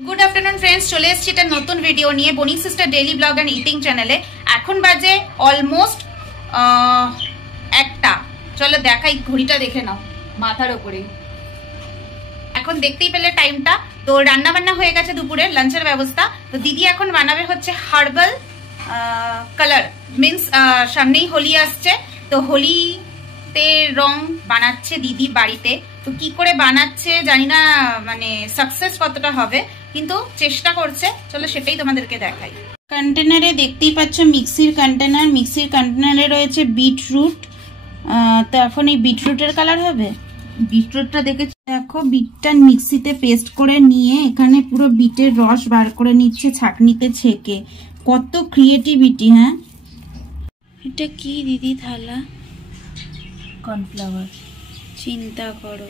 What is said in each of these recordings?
Good afternoon friends, चले एसेছি এটা নতুন ভিডিও নিয়ে Bonny sister daily vlog and eating চ্যানেলে। এখন বাজে অলমোস্ট একটা। চলো দেখাই, ঘড়িটা দেখে নাও মাথার উপরে। এখন দেখতেই পেলে টাইমটা। তো রান্না বান্না হয়ে গেছে, দুপুরে লাঞ্চের ব্যবস্থা। তো দিদি এখন বানাবে হচ্ছে হার্বাল কালার, মিন্স সামনেই হোলি আসছে, তো হোলিতে রং বানাচ্ছে দিদি বাড়িতে। তো কি করে বানাচ্ছে জানি না, মানে সাকসেস কতটা হবে, কিন্তু চেষ্টা করছে। চলো সেটাই তোমাদেরকে দেখাই। কন্টেনারে দেখতেই পাচ্ছ মিক্সির কন্টেনার, মিক্সির কন্টেনারে রয়েছে বিটরুট। তো এখন এই বিটরুটের কালার হবে। বিটরুটটা দেখেছি, দেখো বিটটা মিক্সিতে পেস্ট করে নিয়ে এখানে পুরো বিটের রস বার করে নিচ্ছে ছাঁকনিতে ছেঁকে। কত ক্রিয়েটিভিটি! হ্যাঁ, এটা কি দিদি থালা? কর্নফ্লাওয়ার। চিন্তা করো,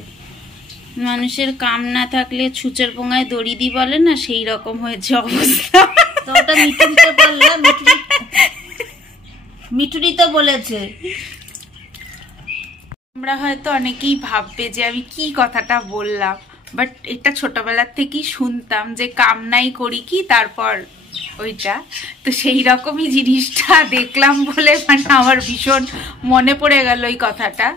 মানুষের কাম না থাকলে ছুঁচের পোঙায় দড়ি দি বলে না, সেই রকম হয়েছে অবস্থা। তো ওটা মিঠুরিতে বললাম, মিঠুরি তো বলেছে। আমরা হয়তো অনেকেই ভাববে যে আমি কি কথাটা বললাম, বাট এটা ছোটবেলার থেকেই শুনতাম যে কামনাই করি কি তারপর ওইটা। তো সেই রকমই জিনিসটা দেখলাম বলে মানে আমার ভীষণ মনে পড়ে গেল এই কথাটা।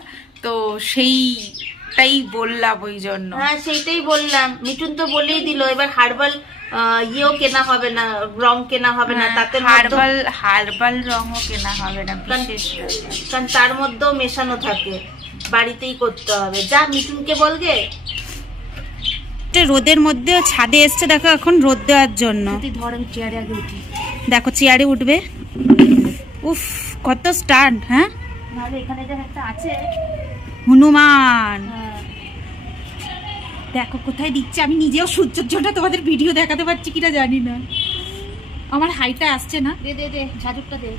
তো সেইটাই বললাম ওই জন্য। হ্যাঁ, সেইটাই বললাম। মিঠুন তো বলেই দিল, এবার হার্বাল ইয়েও কেনা হবে না, রং কেনা হবে না, তাতে হার্বাল রঙও কেনা হবে না, কারণ তার মধ্যেও মেশানো থাকে। বাড়িতেই করতে হবে। যা মিঠুনকে বলগে। রোদের মধ্যেও ছাদে এসছে, দেখো এখন রোদ দেওয়ার জন্য। ধর আমি চেয়ারে আগে উঠি। দেখো চেয়ারে উঠবে। উফ, কত স্টান্ট! হ্যাঁ, নাহলে এখানে যে একটা আছে হনুমান, দেখো কোথায় দিচ্ছে। আমি নিজেও সূর্যটা তোমাদের ভিডিও দেখাতে পারছি কিনা জানি না, আমার হাইটা আসছে না। দে দে দে, ঝাড়ুটা দে।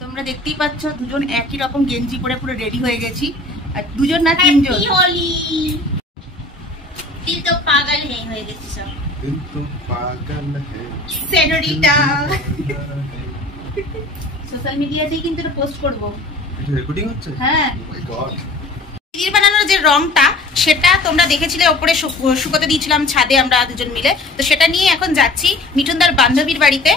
তোমরা দেখতেই পাচ্ছ দুজন একই রকম গেঞ্জি পরে পুরো রেডি হয়ে গেছি। আর দুজন না তিনজন। হোলি দিল তো পাগল হয়ে গেছে সব। दिल तो पागल है সেনরিটা। সোশ্যাল মিডিয়াতেই কিন্তু এটা পোস্ট করব। এটা রেকর্ডিং হচ্ছে? হ্যাঁ। ও মাই গড। দিদির বানানোর যে রংটা সেটা তোমরা দেখেছিলে, ওপরে শুকোতে দিয়েছিলাম ছাদে আমরা দুজন মিলে। তো সেটা নিয়ে এখন যাচ্ছি মিঠুনদার বান্ধবীর বাড়িতে,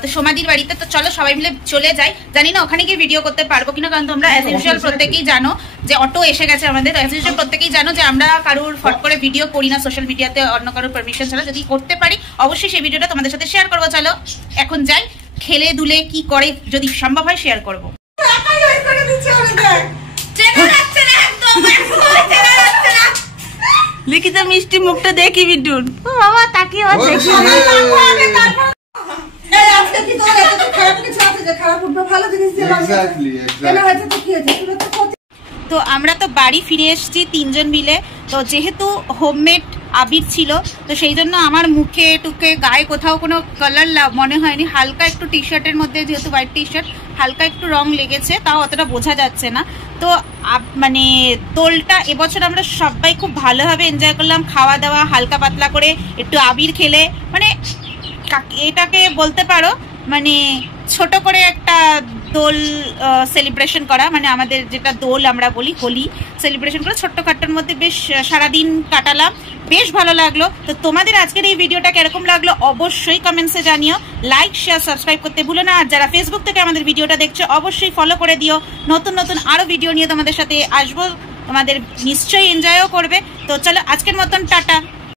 তো সমাধির বাড়িতে। তো চলো সবাই মিলে চলে যাই। জানি না ওখানে গিয়ে ভিডিও করতে পারবো কিনা, কারণ তোমরা অ্যাজ ইউজুয়াল প্রত্যেকেই জানো যে অটো এসে গেছে আমাদের। অ্যাজ ইউজুয়াল প্রত্যেকেই জানো যে আমরা কারোর ফট করে ভিডিও করি না সোশ্যাল মিডিয়াতে অন্য কারোর পারমিশন ছাড়া। যদি করতে পারি অবশ্যই সেই ভিডিওটা তোমাদের সাথে শেয়ার করবো। চলো এখন যাই, খেলে দুলে কি করে যদি সম্ভব হয় শেয়ার করবো। লিখিত মিষ্টি মুখটা দেখি বিটুন। ও বাবা, তাকিয়ে দেখি। তো আমরা তো বাড়ি ফিরে এসেছি তিনজন মিলে। তো যেহেতু হোমমেড আবির ছিল, তো সেই জন্য আমার মুখে টুকে গায়ে কোথাও কোনো কালার মনে হয়নি। হালকা একটু টি শার্টের মধ্যে, যেহেতু হোয়াইট টি শার্ট, হালকা একটু রং লেগেছে, তাও অতটা বোঝা যাচ্ছে না। তো মানে দোলটা এবছর আমরা সবাই খুব ভালোভাবে এনজয় করলাম। খাওয়া দাওয়া হালকা পাতলা করে, একটু আবির খেলে, মানে এটাকে বলতে পারো মানে ছোট করে একটা দোল সেলিব্রেশন করা, মানে আমাদের যেটা দোল আমরা বলি, হোলি সেলিব্রেশন করে ছোট্টখাট্টোর মধ্যে বেশ সারাদিন কাটালাম, বেশ ভালো লাগলো। তো তোমাদের আজকের এই ভিডিওটা কিরকম লাগলো অবশ্যই কমেন্টসে জানিও। লাইক শেয়ার সাবস্ক্রাইব করতে ভুলো না। আর যারা ফেসবুক থেকে আমাদের ভিডিওটা দেখছো অবশ্যই ফলো করে দিও। নতুন নতুন আরো ভিডিও নিয়ে তোমাদের সাথে আসবো, তোমাদের নিশ্চয়ই এনজয়ও করবে। তো চলো আজকের মতন টাটা।